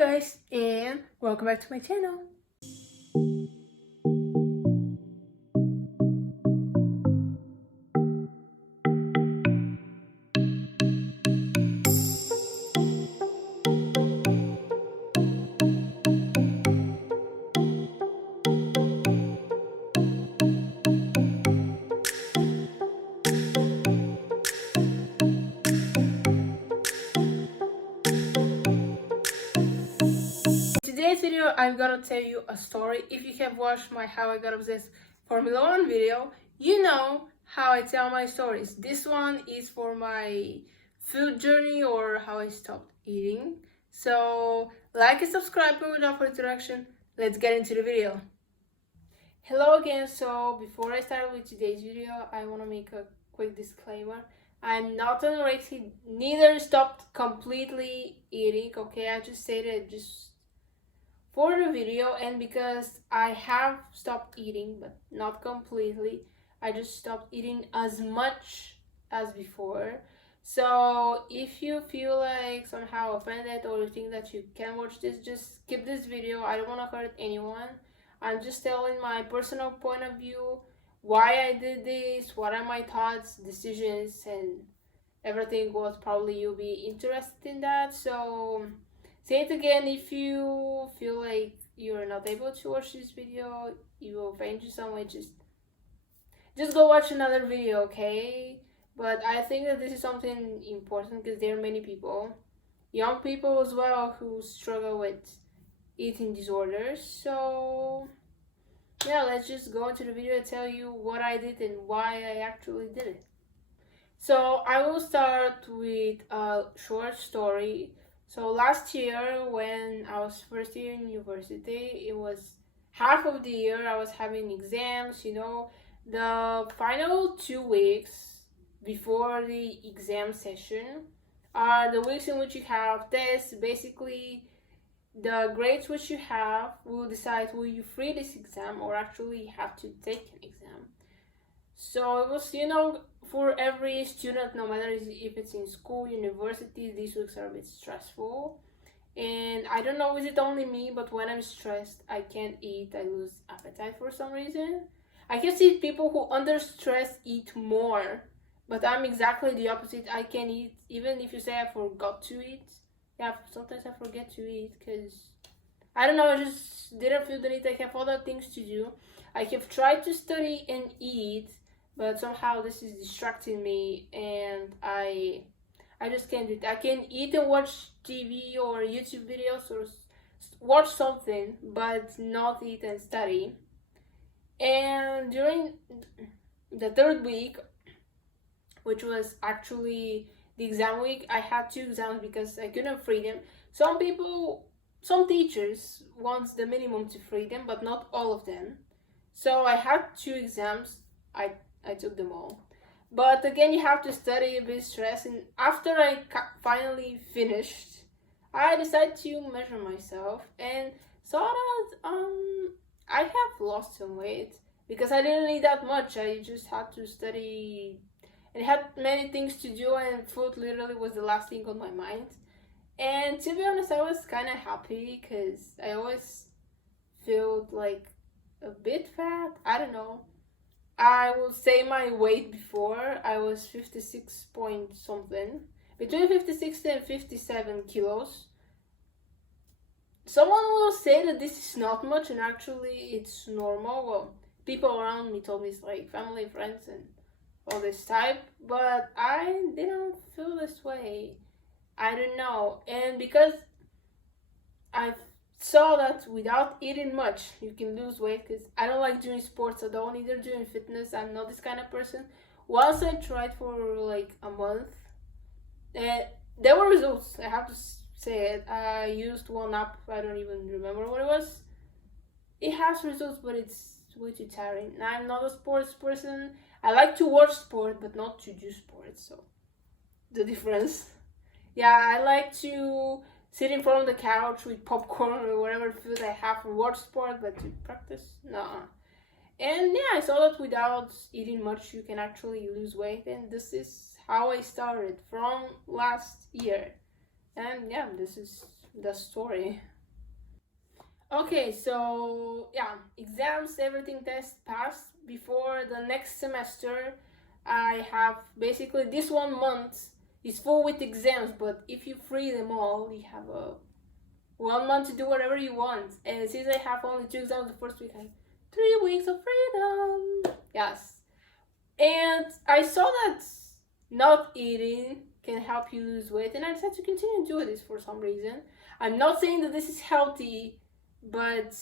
guys, and welcome back to my channel. In today's video, I'm gonna tell you a story. If you have watched my How I Got Obsessed Formula 1 video, you know how I tell my stories. This one is for my food journey or how I stopped eating. So, like and subscribe, but without further introduction, let's get into the video. Hello again. So, before I start with today's video, I want to make a quick disclaimer. I'm not anorexic, neither stopped completely eating, okay? I just stated just for the video, and because I have stopped eating but not completely, I just stopped eating as much as before. So if you feel like somehow offended or you think that you can watch this, just skip this video. I don't want to hurt anyone. I'm just telling my personal point of view, why I did this, what are my thoughts, decisions, and everything. What probably you'll be interested in that. So say it again, if you feel like you're not able to watch this video, you will offend you some way, just go watch another video, okay? But I think that this is something important because there are many people, young people as well, who struggle with eating disorders. So yeah, let's just go into the video and tell you what I did and why I actually did it. So I will start with a short story. So last year when I was first year in university, it was half of the year I was having exams, the final 2 weeks before the exam session are the weeks in which you have tests. Basically, the grades which you have will decide will you free this exam or actually have to take an exam. So it was, for every student, no matter if it's in school, university, these weeks are a bit stressful. And I don't know, is it only me, but when I'm stressed, I can't eat, I lose appetite for some reason. I can see people who under stress eat more, but I'm exactly the opposite. I can eat, even if you say I forgot to eat. Yeah, sometimes I forget to eat because, I don't know, I just didn't feel the need. I have other things to do. I have tried to study and eat, but somehow this is distracting me, and I just can't do it. I can eat and watch TV or YouTube videos or watch something, but not eat and study. And during the third week, which was actually the exam week, I had 2 exams because I couldn't free them. Some teachers want the minimum to free them, but not all of them. So I had 2 exams. I took them all. But again, you have to study, a bit stressed. And after I finally finished, I decided to measure myself and saw that I have lost some weight because I didn't eat that much. I just had to study and had many things to do, and food literally was the last thing on my mind. And to be honest, I was kind of happy because I always felt like a bit fat. I don't know. I will say my weight before, I was 56 point something, between 56 and 57 kilos. Someone will say that this is not much, and actually it's normal. Well, people around me told me it's like family, friends, and all this type, but I didn't feel this way. I don't know. And because I saw that without eating much you can lose weight, because I don't like doing sports, I don't either doing fitness, I'm not this kind of person. Once I tried for like a month, and there were results, I have to say it. I used one app, I don't even remember what it was. It has results, but it's way too tiring. I'm not a sports person. I like to watch sport but not to do sports, so the difference. Yeah, I like to sit in front of the couch with popcorn or whatever food I have and watch sport, but to practice, no. And yeah, I saw that without eating much you can actually lose weight, and this is how I started from last year. And yeah, this is the story. Okay, so yeah, exams, everything test passed. Before the next semester, I have basically this 1 month is full with exams, but if you free them all, you have a 1 month to do whatever you want. And since I have only 2 exams the first week, I have 3 weeks of freedom. Yes. And I saw that not eating can help you lose weight, and I decided to continue doing this for some reason. I'm not saying that this is healthy, but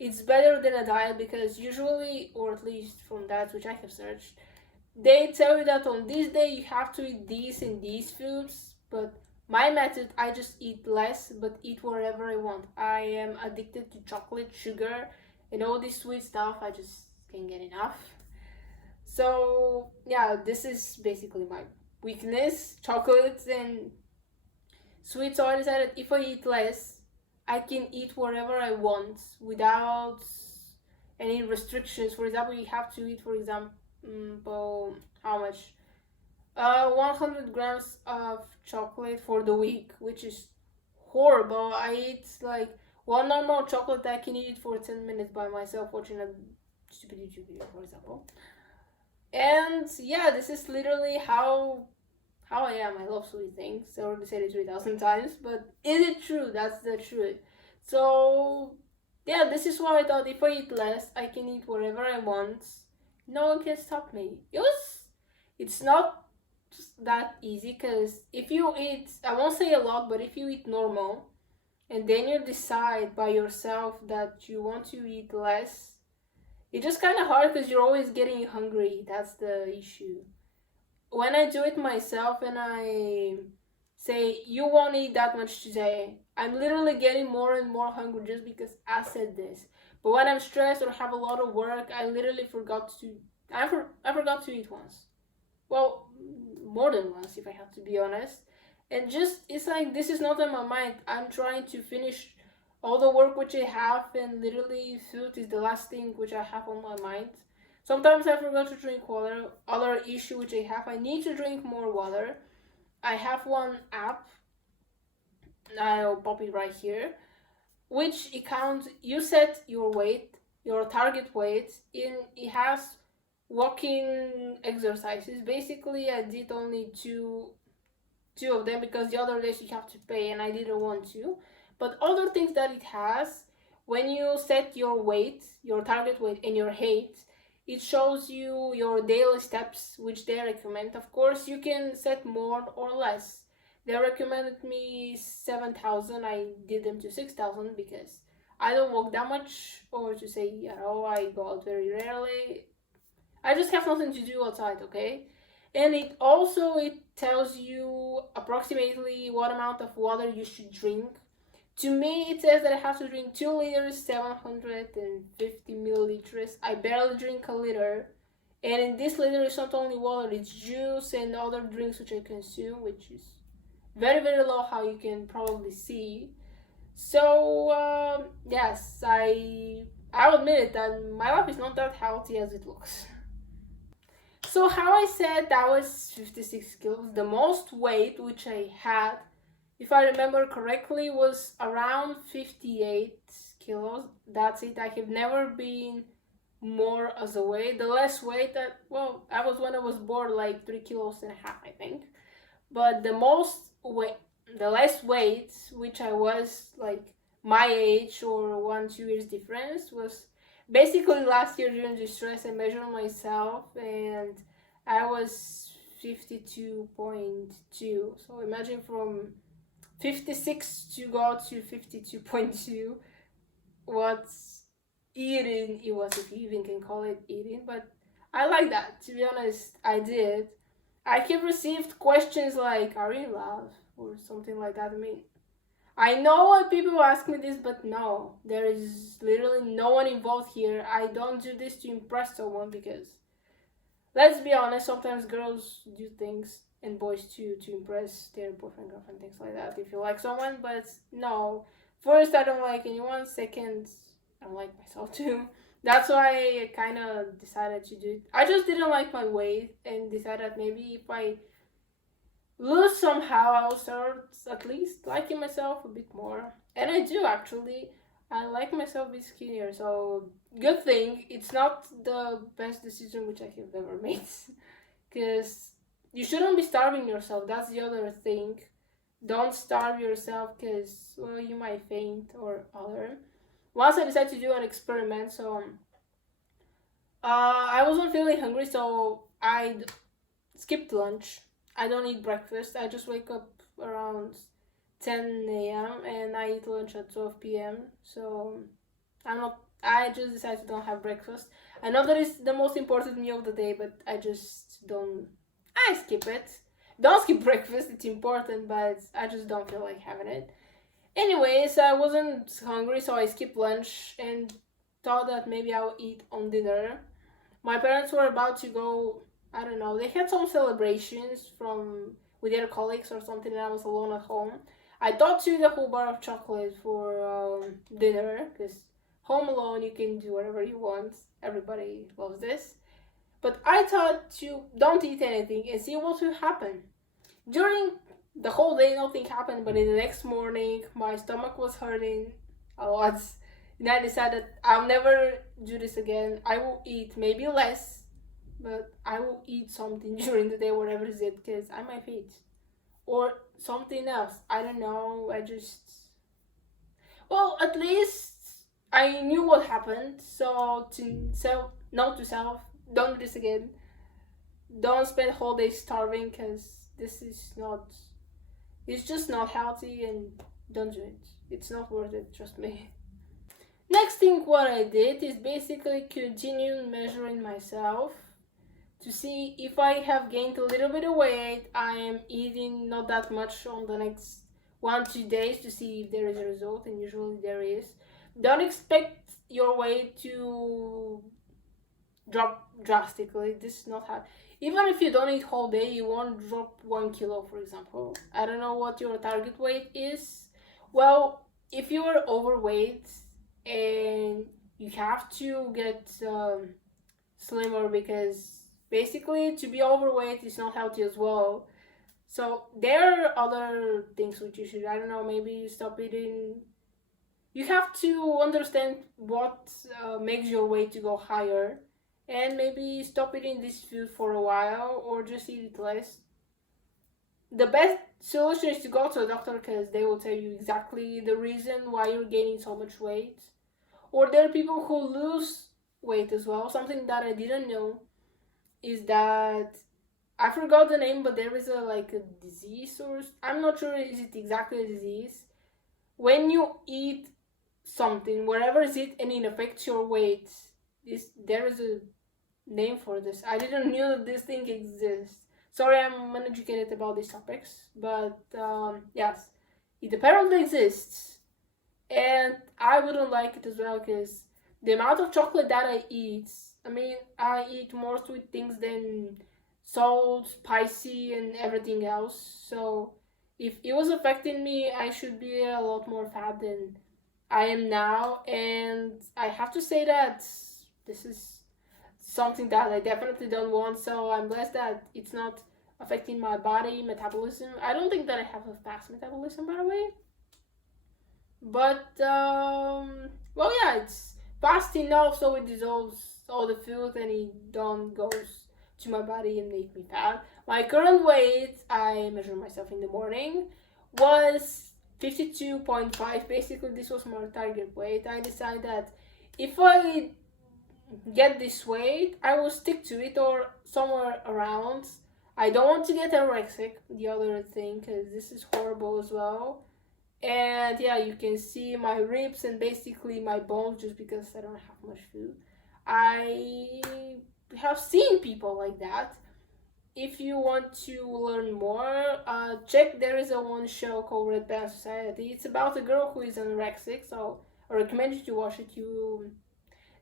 it's better than a diet because usually, or at least from that which I have searched, they tell you that on this day you have to eat these and these foods, but my method, I just eat less but eat wherever I want. I am addicted to chocolate, sugar, and all this sweet stuff. I just can't get enough. So yeah, this is basically my weakness, chocolates and sweets. So I decided if I eat less, I can eat wherever I want without any restrictions. For example, you have to eat, for example, how much? 100 grams of chocolate for the week, which is horrible. I eat like one normal chocolate I can eat for 10 minutes by myself watching a stupid YouTube video, for example. And yeah, this is literally how I am. I love sweet things. I already said it 3,000 times, but is it true? That's the truth. So yeah, this is why I thought if I eat less, I can eat whatever I want. No one can stop me. It's not that easy because if you eat, I won't say a lot, but if you eat normal and then you decide by yourself that you want to eat less, it's just kind of hard because you're always getting hungry. That's the issue. When I do it myself and I say, you won't eat that much today, I'm literally getting more and more hungry just because I said this. But when I'm stressed or have a lot of work, I literally forgot to, I forgot to eat once. Well, more than once if I have to be honest. And just, it's like, this is not in my mind. I'm trying to finish all the work which I have, and literally food is the last thing which I have on my mind. Sometimes I forgot to drink water. Other issue which I have, I need to drink more water. I have one app, I'll pop it right here, which it counts, you set your weight, your target weight, in it has walking exercises. Basically I did only two of them because the other days you have to pay and I didn't want to. But other things that it has, when you set your weight, your target weight, and your height, it shows you your daily steps which they recommend. Of course you can set more or less. They recommended me 7,000. I did them to 6,000 because I don't walk that much, or to say at all, I go out very rarely. I just have nothing to do outside, okay? And it tells you approximately what amount of water you should drink. To me, it says that I have to drink 2 liters, 750 milliliters. I barely drink a liter. And in this liter, it's not only water, it's juice and other drinks which I consume, which is very, very low, how you can probably see. So, yes, I'll admit it that my life is not that healthy as it looks. So how I said that was 56 kilos. The most weight which I had, if I remember correctly, was around 58 kilos. That's it. I have never been more as a weight. The less weight that, well, I was when I was born, like 3.5 kilos, I think. But the less weight, which I was like my age or 1-2 years difference, was basically last year during the stress. I measured myself and I was 52.2. So imagine from 56 to go to 52.2, what eating it was, if you even can call it eating. But I like that, to be honest. I did. I have received questions like, are you in love? Or something like that. I mean, I know why people ask me this, but no, there is literally no one involved here. I don't do this to impress someone because, let's be honest, sometimes girls do things, and boys too, to impress their boyfriend, girlfriend, things like that, if you like someone. But no, first, I don't like anyone. Second, I don't like myself too. That's why I kind of decided to do it. I just didn't like my weight and decided maybe if I lose somehow, I will start at least liking myself a bit more. And I do actually. I like myself a bit skinnier, so good thing. It's not the best decision which I have ever made. Because you shouldn't be starving yourself. That's the other thing. Don't starve yourself because, well, you might faint or other. Once I decided to do an experiment, so I wasn't feeling hungry, so I skipped lunch. I don't eat breakfast. I just wake up around 10 a.m. and I eat lunch at 12 p.m. So I'm not. I just decided to don't have breakfast. I know that it's the most important meal of the day, but I just don't. I skip it. Don't skip breakfast. It's important, but I just don't feel like having it. Anyways, I wasn't hungry, so I skipped lunch and thought that maybe I'll eat on dinner. My parents were about to go. I don't know. They had some celebrations from with their colleagues or something, and I was alone at home. I thought to eat a whole bar of chocolate for dinner because home alone you can do whatever you want. Everybody loves this. But I thought to don't eat anything and see what will happen. During the whole day, nothing happened, but in the next morning, my stomach was hurting a lot. And I decided I'll never do this again. I will eat maybe less, but I will eat something during the day, whatever is it, because I might faint. Or something else. I don't know. I just. Well, at least I knew what happened. So, note to self, don't do this again. Don't spend whole day starving because this is not. It's just not healthy and don't do it. It's not worth it, trust me. Next thing what I did is basically continue measuring myself to see if I have gained a little bit of weight. I am eating not that much on the next 1-2 days to see if there is a result, and usually there is. Don't expect your weight to drop drastically. This is not how. Even if you don't eat whole day, you won't drop 1 kilo, for example. I don't know what your target weight is. Well, if you are overweight and you have to get slimmer because basically to be overweight is not healthy as well. So there are other things which you should, I don't know, maybe stop eating. You have to understand what makes your weight to go higher and maybe stop eating this food for a while or just eat it less. The best solution is to go to a doctor because they will tell you exactly the reason why you're gaining so much weight. Or there are people who lose weight as well. Something that I didn't know is that I forgot the name, but there is a disease, or I'm not sure is it exactly a disease. When you eat something, whatever is it, and it affects your weight, there is a name for this. I didn't know that this thing exists. Sorry, I'm uneducated about these topics, but yes, it apparently exists, and I wouldn't like it as well because the amount of chocolate that I eat. I mean, I eat more sweet things than salt, spicy, and everything else. So if it was affecting me, I should be a lot more fat than I am now, and I have to say that this is something that I definitely don't want. So I'm blessed that it's not affecting my body metabolism. I don't think that I have a fast metabolism, by the way, but well, yeah, it's fast enough so it dissolves all the food and it don't goes to my body and make me fat. My current weight, I measure myself in the morning, was 52.5. Basically, this was my target weight. I decided that if I get this weight, I will stick to it or somewhere around. I don't want to get anorexic, the other thing, because this is horrible as well. And yeah, you can see my ribs and basically my bones just because I don't have much food. I have seen people like that. If you want to learn more, check, there is a one show called Red Band Society. It's about a girl who is anorexic, so I recommend you to watch it.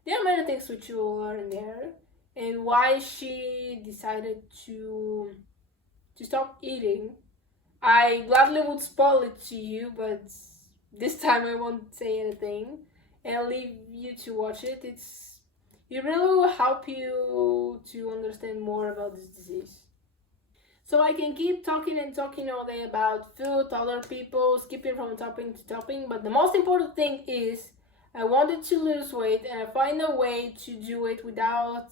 There are many things which you will learn there, and why she decided to stop eating. I gladly would spoil it to you, but this time I won't say anything, and I'll leave you to watch it. It really will help you to understand more about this disease. so I can keep talking and talking all day about food, other people, skipping from topping to topping. But the most important thing is I wanted to lose weight and I find a way to do it without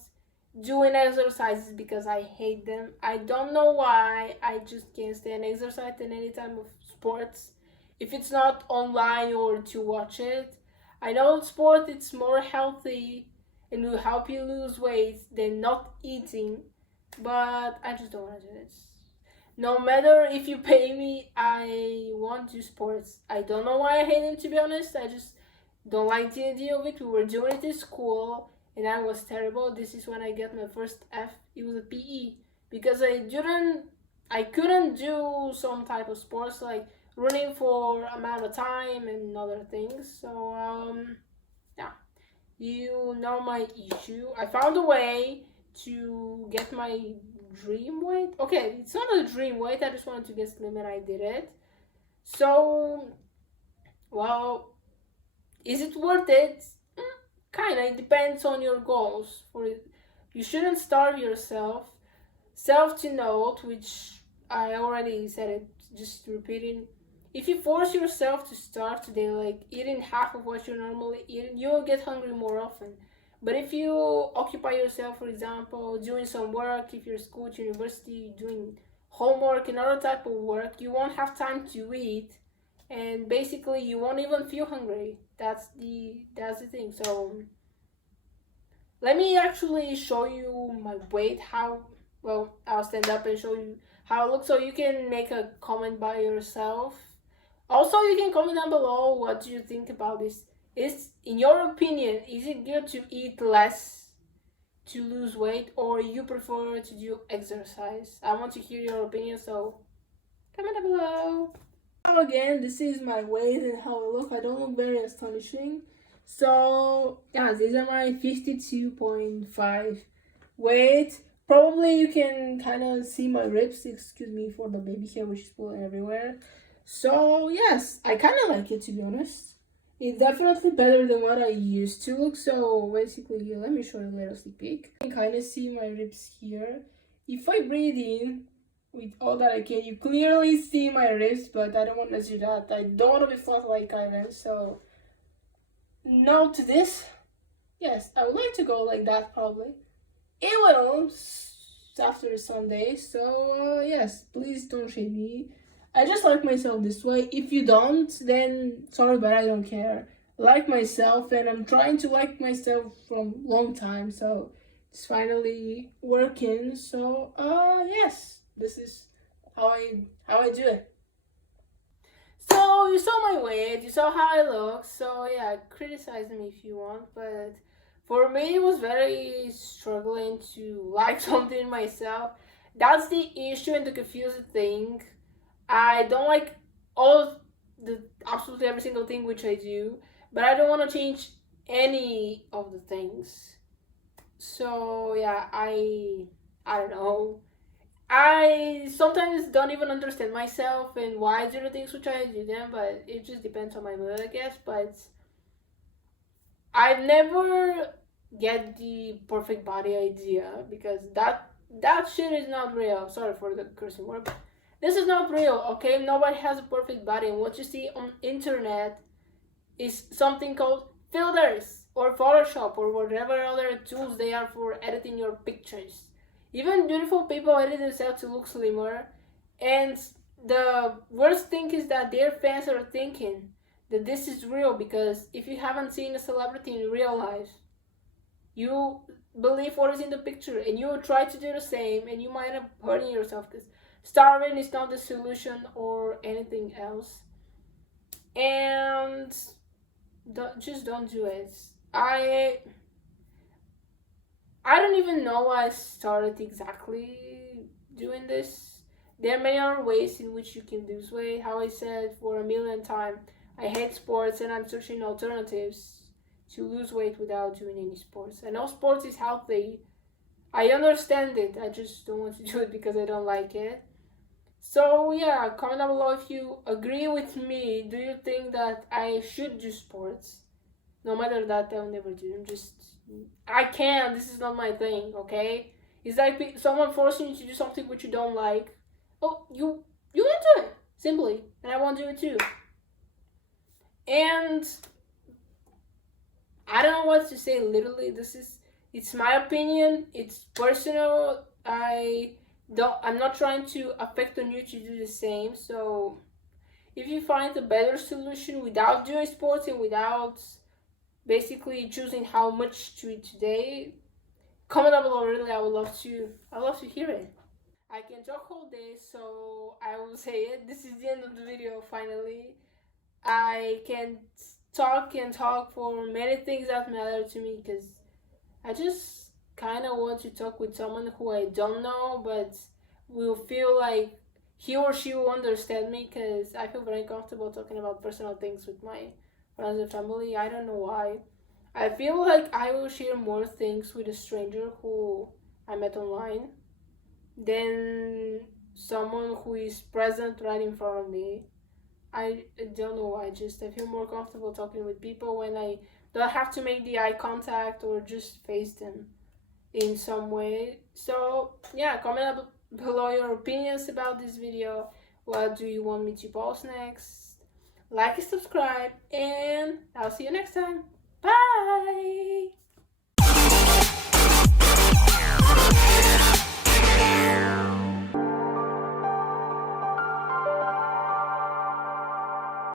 doing exercises because I hate them. I don't know why. I just can't stand exercise in any type of sports. If it's not online or to watch it. I know sport it's more healthy and will help you lose weight than not eating, but I just don't want to do it. No matter if you pay me, I won't do sports. I don't know why I hate them, to be honest. I just don't like the idea of it. We were doing it in school and I was terrible. This is when I got my first F. It was a PE because I couldn't do some type of sports like running for amount of time and other things. So yeah, you know my issue. I found a way to get my dream weight. Okay, it's not a dream weight. I just wanted to get slim and I did it. So, well, is it worth it? Kinda. It depends on your goals. You shouldn't starve yourself. Self to note, which I already said it. Just repeating. If you force yourself to start today, like eating half of what you're normally eating, you will get hungry more often. But if you occupy yourself, for example, doing some work, if you're school to university, doing homework and other type of work, you won't have time to eat, and basically you won't even feel hungry. That's the thing. So let me actually show you my weight. I'll stand up and show you how it looks, so you can make a comment by yourself. Also, you can comment down below what do you think about this. Is, in your opinion, is it good to eat less to lose weight, or you prefer to do exercise? I want to hear your opinion, so comment down below. Now again, this is my weight and how I look. I don't look very astonishing. So yeah, these are my 52.5 weight. Probably you can kind of see my ribs. Excuse me for the baby hair which is pulling everywhere. So yes, I kind of like it, to be honest. It's definitely better than what I used to look. So basically, let me show you a little sneak peek. You can kind of see my ribs here. If I breathe in with all that I can, you clearly see my ribs, but I don't want to do that. I don't want to be flat like Ivan. So now to this. Yes, I would like to go like that probably. It will after Sunday. So yes, please don't shame me. I just like myself this way. If you don't, then sorry, but I don't care. I like myself, and I'm trying to like myself from long time. So it's finally working. So yes, this is how I do it. So you saw my weight, you saw how I look. So yeah, criticize me if you want, but for me it was very struggling to like something myself. That's the issue and the confusing thing. I don't like all the absolutely every single thing which I do, but I don't want to change any of the things. So yeah, I don't know. I sometimes don't even understand myself and why I do the things which I do them, but it just depends on my mood, I guess. But I've never get the perfect body idea because that shit is not real. Sorry for the cursing word, but this is not real, okay? Nobody has a perfect body, and what you see on internet is something called filters or Photoshop or whatever other tools they are for editing your pictures. Even beautiful people edit themselves to look slimmer, and the worst thing is that their fans are thinking that this is real, because if you haven't seen a celebrity in real life, you believe what is in the picture and you will try to do the same, and you might end up hurting yourself because starving is not the solution or anything else. And just don't do it. I don't even know why I started exactly doing this. There are many other ways in which you can lose weight. How I said for a million times, I hate sports and I'm searching alternatives to lose weight without doing any sports. I know sports is healthy. I understand it. I just don't want to do it because I don't like it. So yeah, comment down below if you agree with me. Do you think that I should do sports? No matter that, I'll never do them. I can't. This is not my thing, okay? It's like someone forcing you to do something which you don't like. Oh, you won't do it, simply, and I won't do it too. And I don't know what to say. Literally, it's my opinion. It's personal. I'm not trying to affect on you to do the same. So if you find a better solution without doing sports and without basically choosing how much to eat today, comment down below. Really, I would love to hear it. I can talk all day, so I will say it. This is the end of the video. Finally, I can talk and talk for many things that matter to me, because I just kind of want to talk with someone who I don't know, but will feel like he or she will understand me, because I feel very comfortable talking about personal things with my friends and family. I don't know why. I feel like I will share more things with a stranger who I met online than someone who is present right in front of me. I don't know. I feel more comfortable talking with people when I don't have to make the eye contact or just face them in some way. So yeah, comment below your opinions about this video. What do you want me to post next? Like and subscribe, and I'll see you next time. Bye.